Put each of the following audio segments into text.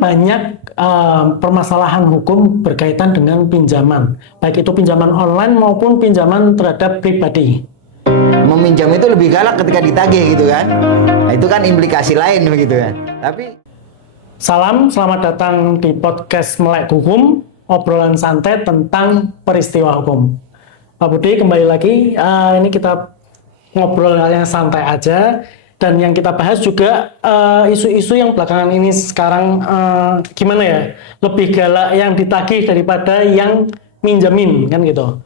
banyak permasalahan hukum berkaitan dengan pinjaman, baik itu pinjaman online maupun pinjaman terhadap pribadi. Meminjam itu lebih galak ketika ditagih gitu kan. Nah, itu kan implikasi lain begitu kan. Tapi Salam, selamat datang di podcast Melek Hukum, obrolan santai tentang peristiwa hukum. Pak Budi, kembali lagi. Ini kita ngobrol yang santai aja, dan yang kita bahas juga isu-isu yang belakangan ini sekarang gimana ya, lebih galak yang ditagih daripada yang minjemin kan gitu.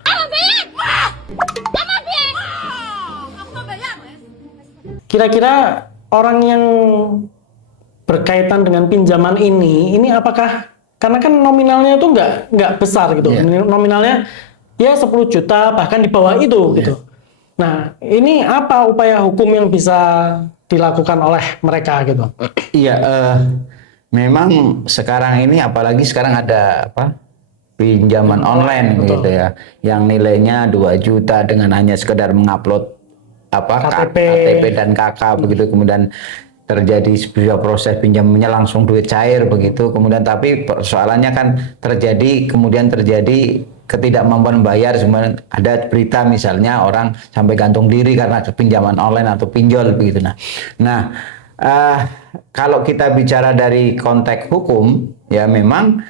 Kira-kira orang yang berkaitan dengan pinjaman ini apakah, karena kan nominalnya itu nggak besar gitu, nominalnya ya 10 juta bahkan di bawah itu gitu. Nah, ini apa upaya hukum yang bisa dilakukan oleh mereka gitu? iya, memang sekarang ini apalagi sekarang ada pinjaman online betul. gitu ya, yang nilainya 2 juta dengan hanya sekedar mengupload KTP dan KK begitu, kemudian terjadi sebuah proses pinjamannya langsung duit cair begitu, kemudian tapi persoalannya kan kemudian terjadi ketidakmampuan bayar. Sebenarnya ada berita misalnya orang sampai gantung diri karena pinjaman online atau pinjol begitu. Nah, kalau kita bicara dari konteks hukum ya memang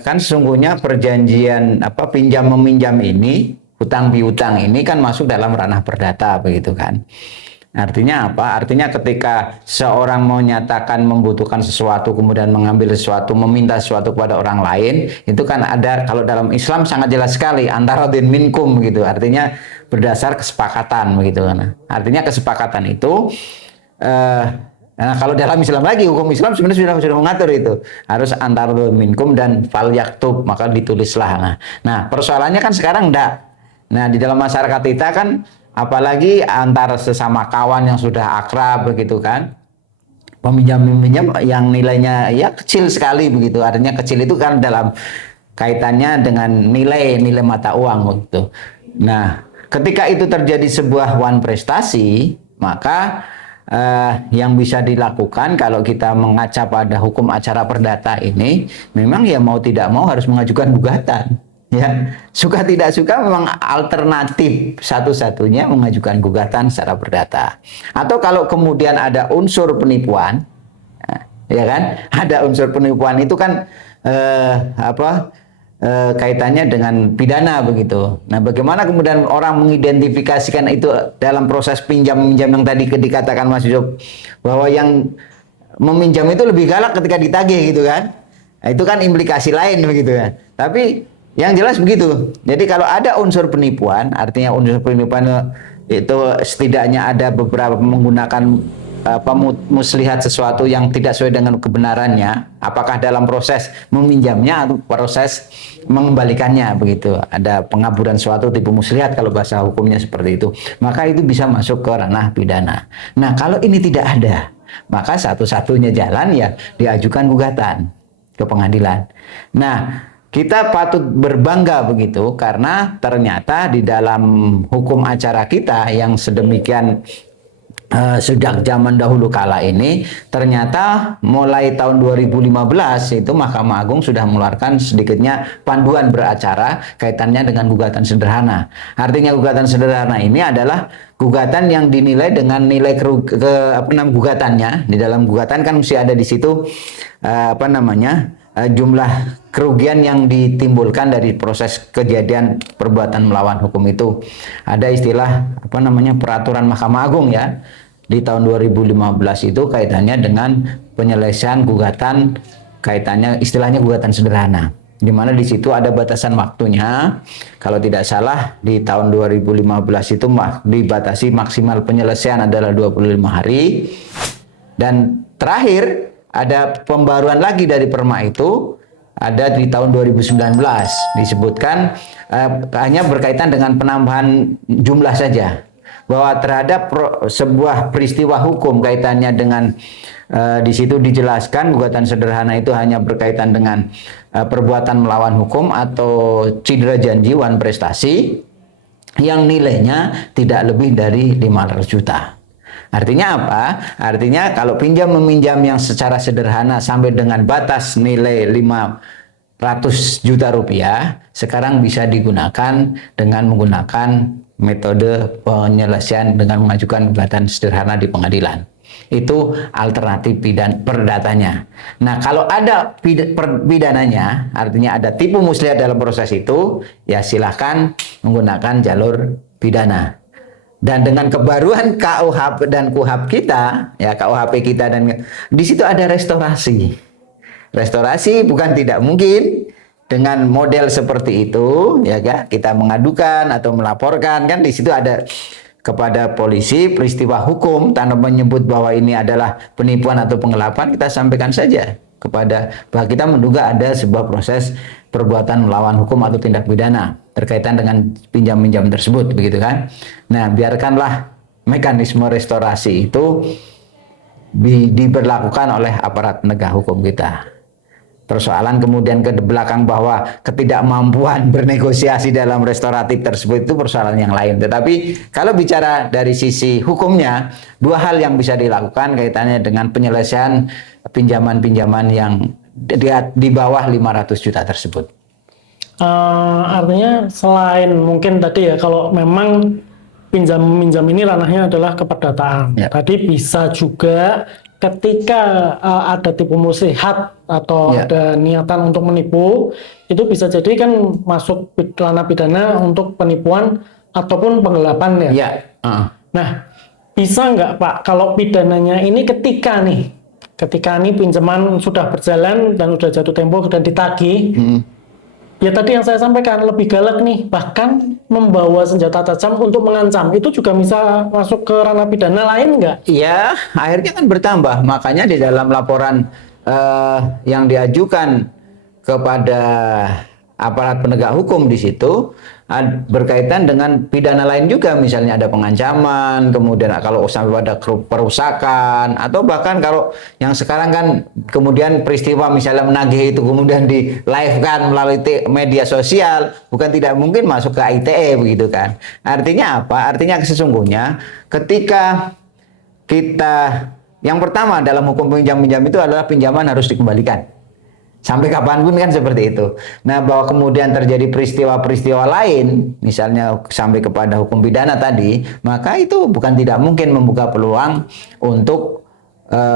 kan sesungguhnya perjanjian pinjam meminjam ini, hutang piutang ini kan masuk dalam ranah perdata begitu kan. Artinya apa? Artinya ketika seorang menyatakan membutuhkan sesuatu, kemudian mengambil sesuatu, meminta sesuatu kepada orang lain, itu kan ada, kalau dalam Islam sangat jelas sekali, antara din minkum gitu. Artinya berdasar kesepakatan begitu kan. Artinya kesepakatan itu nah, kalau dalam Islam lagi, hukum Islam sebenarnya sudah mengatur itu. Harus antara minkum dan fal yaktub, maka ditulislah. Nah, persoalannya kan sekarang enggak. Nah, di dalam masyarakat kita kan, apalagi antara sesama kawan yang sudah akrab begitu kan, peminjam-peminjam yang nilainya ya kecil sekali begitu. Artinya kecil itu kan dalam kaitannya dengan nilai mata uang begitu. Nah, ketika itu terjadi sebuah wan prestasi, maka yang bisa dilakukan kalau kita mengaca pada hukum acara perdata ini, memang ya mau tidak mau harus mengajukan gugatan. Ya, suka tidak suka memang alternatif satu-satunya mengajukan gugatan secara perdata. Atau kalau kemudian ada unsur penipuan, ya kan, ada unsur penipuan itu kan kaitannya dengan pidana begitu. Nah, bagaimana kemudian orang mengidentifikasikan itu dalam proses pinjam-minjam yang tadi dikatakan Mas Yusuf, bahwa yang meminjam itu lebih galak ketika ditagih gitu kan. Nah, itu kan implikasi lain begitu kan. Tapi yang jelas begitu. Jadi kalau ada unsur penipuan, artinya unsur penipuan itu setidaknya ada beberapa menggunakan muslihat sesuatu yang tidak sesuai dengan kebenarannya, apakah dalam proses meminjamnya atau proses mengembalikannya begitu. Ada pengaburan suatu tipe muslihat kalau bahasa hukumnya seperti itu. Maka itu bisa masuk ke ranah pidana. Nah, kalau ini tidak ada, maka satu-satunya jalan ya diajukan gugatan ke pengadilan. Nah, kita patut berbangga begitu karena ternyata di dalam hukum acara kita yang sedemikian sejak zaman dahulu kala ini, ternyata mulai tahun 2015 itu Mahkamah Agung sudah mengeluarkan sedikitnya panduan beracara kaitannya dengan gugatan sederhana. Artinya gugatan sederhana ini adalah gugatan yang dinilai dengan nilai gugatannya. Di dalam gugatan kan mesti ada di situ jumlah kerugian yang ditimbulkan dari proses kejadian perbuatan melawan hukum itu. Ada istilah peraturan Mahkamah Agung ya. Di tahun 2015 itu kaitannya dengan penyelesaian gugatan, kaitannya istilahnya gugatan sederhana. Di mana di situ ada batasan waktunya. Kalau tidak salah di tahun 2015 itu dibatasi maksimal penyelesaian adalah 25 hari. Dan terakhir ada pembaruan lagi dari perma itu, ada di tahun 2019 disebutkan hanya berkaitan dengan penambahan jumlah saja, bahwa terhadap sebuah peristiwa hukum kaitannya dengan di situ dijelaskan gugatan sederhana itu hanya berkaitan dengan perbuatan melawan hukum atau cedera janji wan prestasi yang nilainya tidak lebih dari 500 juta. Artinya apa? Artinya kalau pinjam meminjam yang secara sederhana sampai dengan batas nilai 500 juta rupiah, sekarang bisa digunakan dengan menggunakan metode penyelesaian dengan mengajukan gugatan sederhana di pengadilan. Itu alternatif perdatanya. Nah, kalau ada pidananya, artinya ada tipu muslihat dalam proses itu, ya silahkan menggunakan jalur pidana. Dan dengan kebaruan KUHP dan KUHP kita, ya KUHP kita dan di situ ada restorasi. Restorasi bukan tidak mungkin dengan model seperti itu, ya kan? Kita mengadukan atau melaporkan, kan di situ ada kepada polisi peristiwa hukum tanpa menyebut bahwa ini adalah penipuan atau penggelapan, kita sampaikan saja kepada bahwa kita menduga ada sebuah proses perbuatan melawan hukum atau tindak pidana terkaitan dengan pinjam-pinjam tersebut, begitu kan? Nah, biarkanlah mekanisme restorasi itu diberlakukan oleh aparat penegak hukum kita. Persoalan kemudian ke belakang bahwa ketidakmampuan bernegosiasi dalam restoratif tersebut itu persoalan yang lain. Tetapi kalau bicara dari sisi hukumnya, dua hal yang bisa dilakukan kaitannya dengan penyelesaian pinjaman-pinjaman yang di bawah 500 juta tersebut. Artinya selain mungkin tadi ya, kalau memang pinjam-minjam ini ranahnya adalah keperdataan. Ya. Tadi bisa juga ketika ada tipu muslihat atau ada niatan untuk menipu, itu bisa jadi kan masuk ranah pidana untuk penipuan ataupun penggelapan ya. Nah, bisa nggak Pak kalau pidananya ini ketika nih pinjaman sudah berjalan dan sudah jatuh tempo dan ditagih, ya tadi yang saya sampaikan lebih galak nih, bahkan membawa senjata tajam untuk mengancam, itu juga bisa masuk ke ranah pidana lain nggak? Iya, akhirnya kan bertambah. Makanya di dalam laporan yang diajukan kepada aparat penegak hukum di situ berkaitan dengan pidana lain juga, misalnya ada pengancaman, kemudian kalau sampai pada perusakan, atau bahkan kalau yang sekarang kan kemudian peristiwa misalnya menagih itu kemudian di live kan melalui media sosial, bukan tidak mungkin masuk ke ITE begitu kan. Artinya apa? Artinya sesungguhnya ketika kita yang pertama dalam hukum pinjam-pinjam itu adalah pinjaman harus dikembalikan. Sampai kapanpun kan seperti itu. Nah, bahwa kemudian terjadi peristiwa-peristiwa lain, misalnya sampai kepada hukum pidana tadi, maka itu bukan tidak mungkin membuka peluang untuk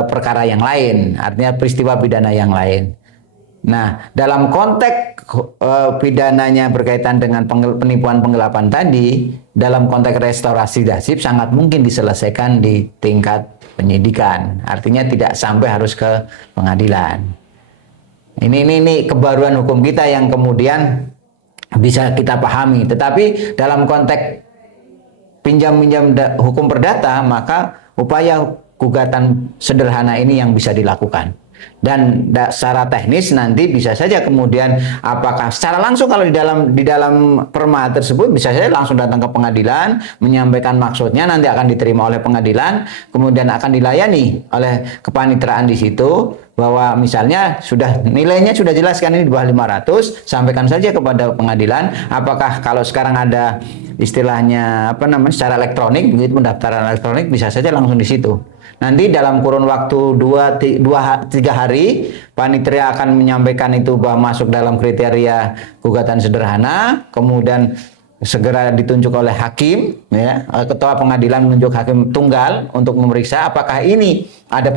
perkara yang lain, artinya peristiwa pidana yang lain. Nah, dalam konteks pidananya berkaitan dengan penipuan penggelapan tadi, dalam konteks restorasi dasip sangat mungkin diselesaikan di tingkat penyidikan. Artinya tidak sampai harus ke pengadilan. Ini kebaruan hukum kita yang kemudian bisa kita pahami. Tetapi dalam konteks pinjam-pinjam hukum perdata, maka upaya gugatan sederhana ini yang bisa dilakukan. Dan secara teknis nanti bisa saja kemudian apakah secara langsung kalau di dalam perma tersebut bisa saja langsung datang ke pengadilan menyampaikan maksudnya, nanti akan diterima oleh pengadilan, kemudian akan dilayani oleh kepanitraan di situ bahwa misalnya sudah nilainya sudah jelas kan ini di bawah 500, sampaikan saja kepada pengadilan. Apakah kalau sekarang ada istilahnya secara elektronik begitu, pendaftaran elektronik, bisa saja langsung di situ. Nanti dalam kurun waktu 2-3 hari panitia akan menyampaikan itu bahwa masuk dalam kriteria gugatan sederhana, kemudian segera ditunjuk oleh hakim, ya, ketua pengadilan menunjuk hakim tunggal untuk memeriksa apakah ini ada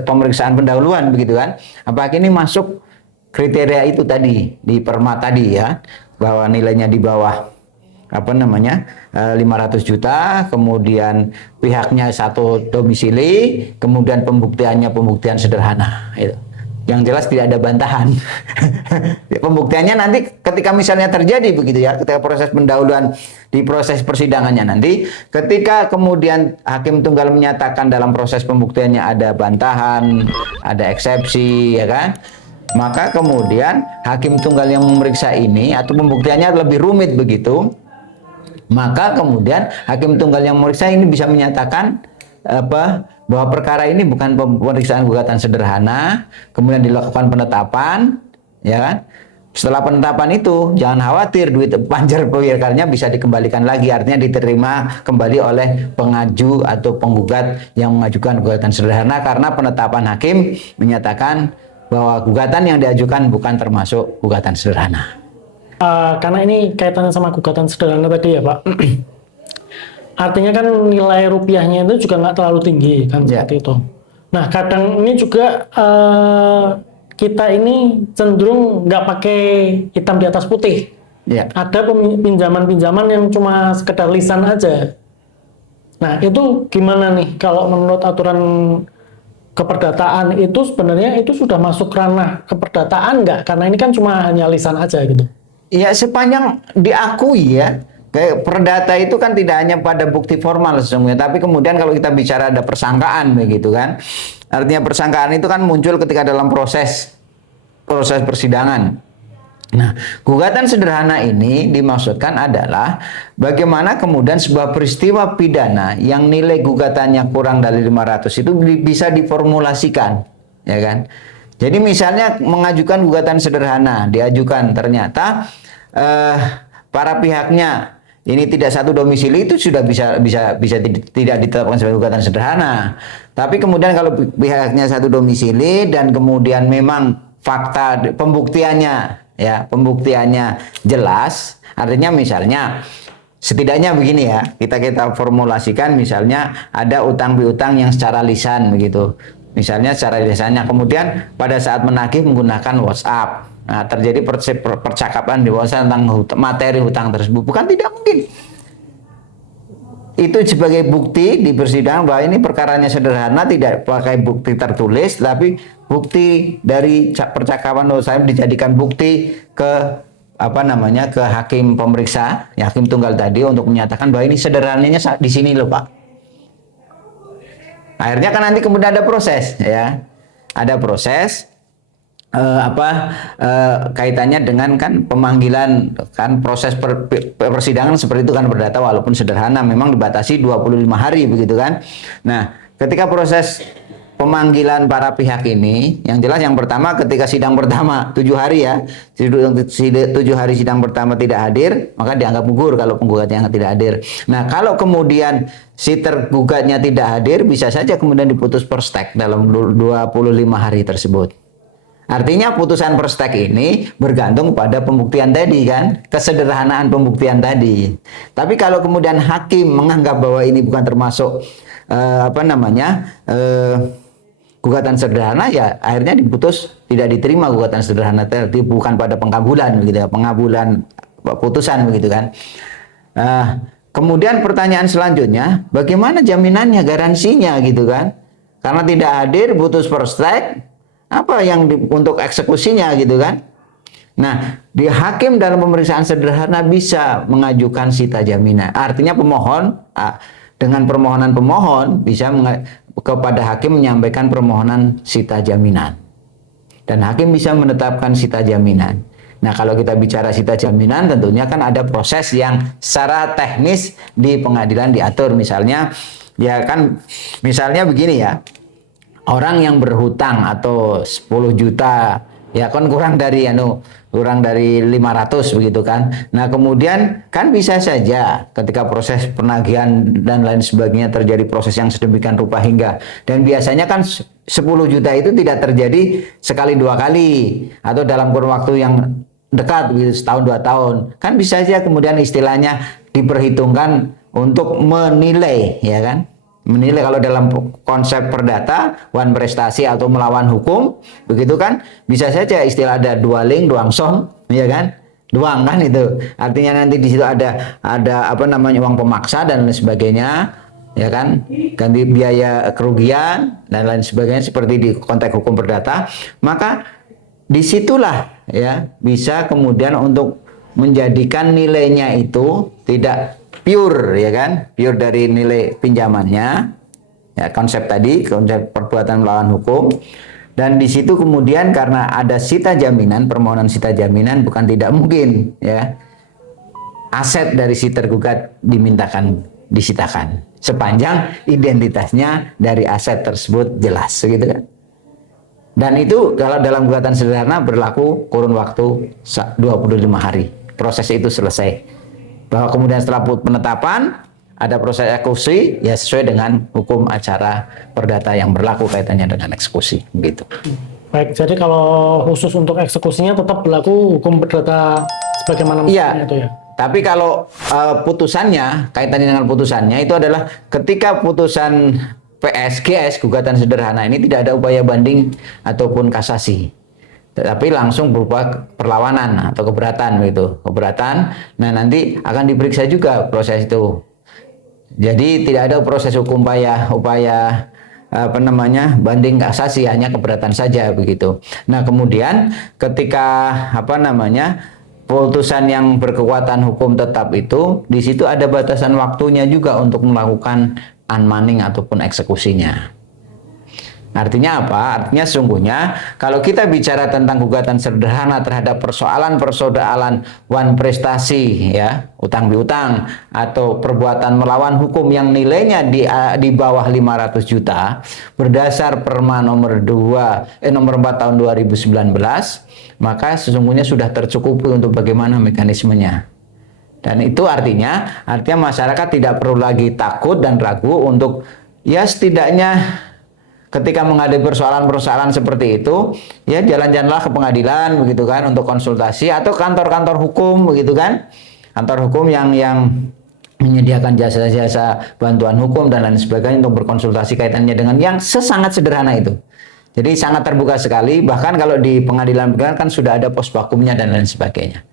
pemeriksaan pendahuluan begitu kan, apakah ini masuk kriteria itu tadi di perma tadi ya, bahwa nilainya di bawah 500 juta, kemudian pihaknya satu domisili, kemudian pembuktian sederhana. Itu. Yang jelas tidak ada bantahan. Pembuktiannya nanti ketika misalnya terjadi begitu ya, ketika proses pendahuluan di proses persidangannya nanti, ketika kemudian hakim tunggal menyatakan dalam proses pembuktiannya ada bantahan, ada eksepsi, ya kan? Maka kemudian hakim tunggal yang memeriksa ini atau pembuktiannya lebih rumit begitu, maka kemudian hakim tunggal yang memeriksa ini bisa menyatakan bahwa perkara ini bukan pemeriksaan gugatan sederhana, kemudian dilakukan penetapan, ya kan? Setelah penetapan itu, jangan khawatir duit panjar pembiayaan bisa dikembalikan lagi, artinya diterima kembali oleh pengaju atau penggugat yang mengajukan gugatan sederhana karena penetapan hakim menyatakan bahwa gugatan yang diajukan bukan termasuk gugatan sederhana. Karena ini kaitannya sama gugatan sederhana tadi ya Pak. Artinya kan nilai rupiahnya itu juga nggak terlalu tinggi kan seperti itu. Nah kadang ini juga kita ini cenderung nggak pakai hitam di atas putih. Ada pinjaman-pinjaman yang cuma sekedar lisan aja. Nah itu gimana nih kalau menurut aturan keperdataan itu sebenarnya itu sudah masuk ranah keperdataan nggak? Karena ini kan cuma hanya lisan aja gitu. Ya sepanjang diakui ya. Kayak perdata itu kan tidak hanya pada bukti formal sesungguhnya, tapi kemudian kalau kita bicara ada persangkaan begitu kan. Artinya persangkaan itu kan muncul ketika dalam proses persidangan. Nah, gugatan sederhana ini dimaksudkan adalah bagaimana kemudian sebuah peristiwa pidana yang nilai gugatannya kurang dari 500 itu bisa diformulasikan, ya kan? Jadi misalnya mengajukan gugatan sederhana, diajukan ternyata para pihaknya ini tidak satu domisili, itu sudah bisa tidak ditetapkan sebagai gugatan sederhana. Tapi kemudian kalau pihaknya satu domisili dan kemudian memang fakta pembuktiannya jelas, artinya misalnya setidaknya begini ya, kita formulasikan misalnya ada utang piutang yang secara lisan begitu. Misalnya secara lisannya, kemudian pada saat menagih menggunakan WhatsApp. Nah, terjadi percakapan di WhatsApp tentang materi hutang tersebut. Bukan tidak mungkin. Itu sebagai bukti di persidangan bahwa ini perkaranya sederhana, tidak pakai bukti tertulis, tapi bukti dari percakapan WhatsApp dijadikan bukti ke ke hakim pemeriksa, ya, hakim tunggal tadi untuk menyatakan bahwa ini sederhananya di sini loh Pak. Akhirnya kan nanti kemudian ada proses, ya, ada proses kaitannya dengan kan pemanggilan kan proses persidangan seperti itu kan perdata walaupun sederhana memang dibatasi 25 hari begitu kan. Nah, ketika proses pemanggilan para pihak ini, yang jelas yang pertama ketika sidang pertama 7 hari ya, 7 hari sidang pertama tidak hadir, maka dianggap gugur kalau penggugatnya tidak hadir. Nah, kalau kemudian si tergugatnya tidak hadir, bisa saja kemudian diputus per stek dalam 25 hari tersebut. Artinya putusan per stek ini bergantung pada pembuktian tadi kan, kesederhanaan pembuktian tadi. Tapi kalau kemudian hakim menganggap bahwa ini bukan termasuk gugatan sederhana, ya akhirnya diputus tidak diterima gugatan sederhana tadi, bukan pada pengabulan begitu ya, pengabulan putusan begitu kan. Kemudian pertanyaan selanjutnya, bagaimana jaminannya, garansinya gitu kan? Karena tidak hadir, putus per stek, apa yang untuk eksekusinya gitu kan? Nah, di hakim dalam pemeriksaan sederhana bisa mengajukan sita jaminan. Artinya pemohon dengan permohonan pemohon bisa kepada hakim menyampaikan permohonan sita jaminan. Dan hakim bisa menetapkan sita jaminan. Nah, kalau kita bicara sita jaminan tentunya kan ada proses yang secara teknis di pengadilan diatur. Misalnya ya kan, misalnya begini ya. Orang yang berhutang atau 10 juta ya kan kurang dari 500 begitu kan. Nah, kemudian kan bisa saja ketika proses penagihan dan lain sebagainya terjadi proses yang sedemikian rupa hingga, dan biasanya kan 10 juta itu tidak terjadi sekali dua kali atau dalam kurun waktu yang dekat begitu, setahun 2 tahun. Kan bisa saja kemudian istilahnya diperhitungkan untuk menilai, ya kan? Menilai kalau dalam konsep perdata wan prestasi atau melawan hukum begitu kan, bisa saja istilah ada dualing, duangsong, ya kan, duang kan itu artinya nanti di situ ada uang pemaksa dan lain sebagainya, ya kan, ganti biaya kerugian dan lain sebagainya seperti di konteks hukum perdata. Maka disitulah ya bisa kemudian untuk menjadikan nilainya itu tidak pure, ya kan, pure dari nilai pinjamannya, ya, konsep tadi, konsep perbuatan melawan hukum. Dan di situ kemudian karena ada sita jaminan, permohonan sita jaminan, bukan tidak mungkin ya aset dari si tergugat dimintakan disitakan sepanjang identitasnya dari aset tersebut jelas, gitu kan. Dan itu kalau dalam gugatan sederhana berlaku kurun waktu 25 hari. Proses itu selesai. Bahwa kemudian setelah penetapan ada proses eksekusi ya sesuai dengan hukum acara perdata yang berlaku kaitannya dengan eksekusi begitu. Baik, jadi kalau khusus untuk eksekusinya tetap berlaku hukum perdata sebagaimana Iya. itu ya. Tapi kalau putusannya kaitannya dengan putusannya itu adalah ketika putusan PSGS gugatan sederhana ini tidak ada upaya banding ataupun kasasi, tetapi langsung berupa perlawanan atau keberatan begitu, keberatan. Nah nanti akan diperiksa juga proses itu. Jadi tidak ada proses hukum upaya banding kasasi, hanya keberatan saja begitu. Nah kemudian ketika putusan yang berkekuatan hukum tetap itu, di situ ada batasan waktunya juga untuk melakukan unmanning ataupun eksekusinya. Artinya apa? Artinya sesungguhnya kalau kita bicara tentang gugatan sederhana terhadap persoalan wan prestasi ya, utang piutang atau perbuatan melawan hukum yang nilainya di bawah 500 juta berdasar Perma nomor 4 tahun 2019, maka sesungguhnya sudah tercukupi untuk bagaimana mekanismenya. Dan itu artinya masyarakat tidak perlu lagi takut dan ragu untuk ya setidaknya ketika menghadapi persoalan-persoalan seperti itu ya jalan-jalanlah ke pengadilan begitu kan untuk konsultasi atau kantor-kantor hukum begitu kan. Kantor hukum yang menyediakan jasa-jasa bantuan hukum dan lain sebagainya untuk berkonsultasi kaitannya dengan yang sangat sederhana itu. Jadi sangat terbuka sekali, bahkan kalau di pengadilan kan sudah ada pos vakumnya dan lain sebagainya.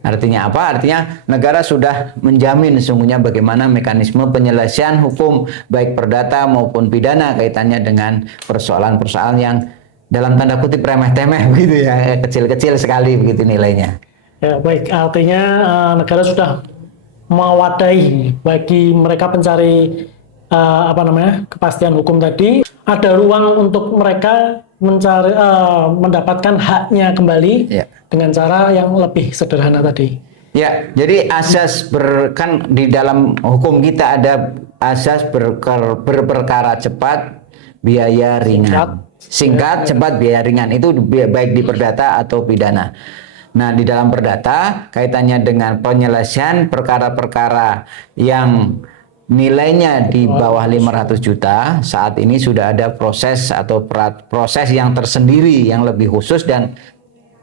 Artinya apa? Artinya negara sudah menjamin sesungguhnya bagaimana mekanisme penyelesaian hukum baik perdata maupun pidana kaitannya dengan persoalan-persoalan yang dalam tanda kutip remeh-temeh begitu ya, kecil-kecil sekali begitu nilainya. Ya, baik, artinya negara sudah mewadahi bagi mereka pencari kepastian hukum tadi, ada ruang untuk mereka mencari mendapatkan haknya kembali ya, dengan cara yang lebih sederhana tadi. Ya, jadi asas kan di dalam hukum kita ada asas berperkara cepat, biaya ringan. Singkat, cepat, biaya ringan. Itu baik di perdata atau pidana. Nah, di dalam perdata kaitannya dengan penyelesaian perkara-perkara yang nilainya di bawah 500 juta, saat ini sudah ada proses atau proses yang tersendiri yang lebih khusus dan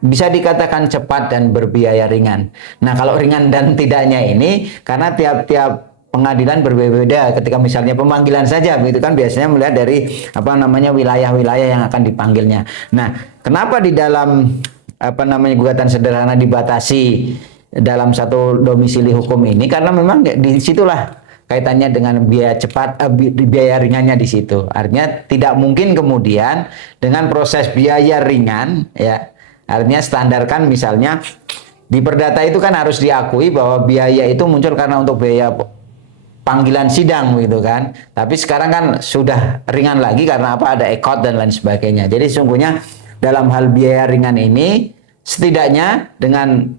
bisa dikatakan cepat dan berbiaya ringan. Nah, kalau ringan dan tidaknya ini karena tiap-tiap pengadilan berbeda-beda. Ketika misalnya pemanggilan saja, begitu kan biasanya melihat dari wilayah-wilayah yang akan dipanggilnya. Nah, kenapa di dalam gugatan sederhana dibatasi dalam satu domisili hukum ini? Karena memang di situlah kaitannya dengan biaya cepat, biaya ringannya di situ. Artinya tidak mungkin kemudian dengan proses biaya ringan ya. Artinya standarkan misalnya di perdata itu kan harus diakui bahwa biaya itu muncul karena untuk biaya panggilan sidang gitu kan. Tapi sekarang kan sudah ringan lagi karena apa? Ada ekot dan lain sebagainya. Jadi sesungguhnya dalam hal biaya ringan ini setidaknya dengan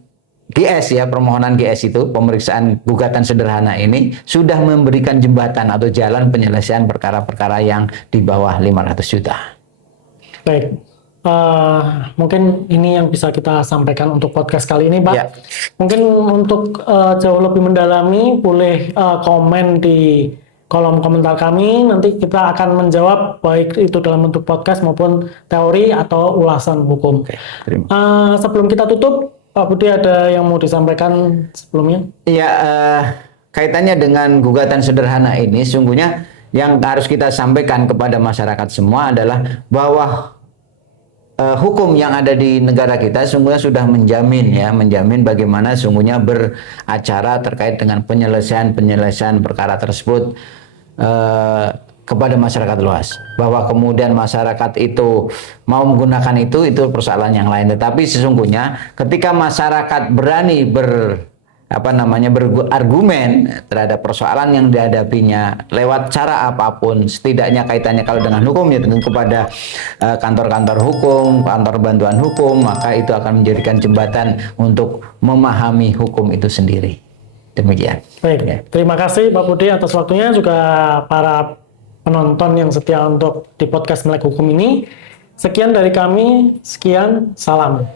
GS ya, permohonan GS itu, pemeriksaan gugatan sederhana ini sudah memberikan jembatan atau jalan penyelesaian perkara-perkara yang di bawah 500 juta. Baik. Mungkin ini yang bisa kita sampaikan untuk podcast kali ini, Pak. Ya. Mungkin untuk jauh lebih mendalami, boleh komen di kolom komentar kami. Nanti kita akan menjawab baik itu dalam bentuk podcast maupun teori atau ulasan hukum. Oke, sebelum kita tutup, Pak Budi ada yang mau disampaikan sebelumnya? Iya, kaitannya dengan gugatan sederhana ini, sungguhnya yang harus kita sampaikan kepada masyarakat semua adalah bahwa hukum yang ada di negara kita sungguhnya sudah menjamin bagaimana sungguhnya beracara terkait dengan penyelesaian perkara tersebut kepada masyarakat luas. Bahwa kemudian masyarakat itu mau menggunakan itu persoalan yang lain. Tetapi sesungguhnya ketika masyarakat berani berargumen terhadap persoalan yang dihadapinya lewat cara apapun, setidaknya kaitannya kalau dengan hukum ya tentu kepada kantor-kantor hukum, kantor bantuan hukum, maka itu akan menjadikan jembatan untuk memahami hukum itu sendiri. Demikian. Baik, ya. Terima kasih Pak Budi atas waktunya, juga para penonton yang setia untuk di podcast Melek Hukum ini. Sekian dari kami, sekian, salam.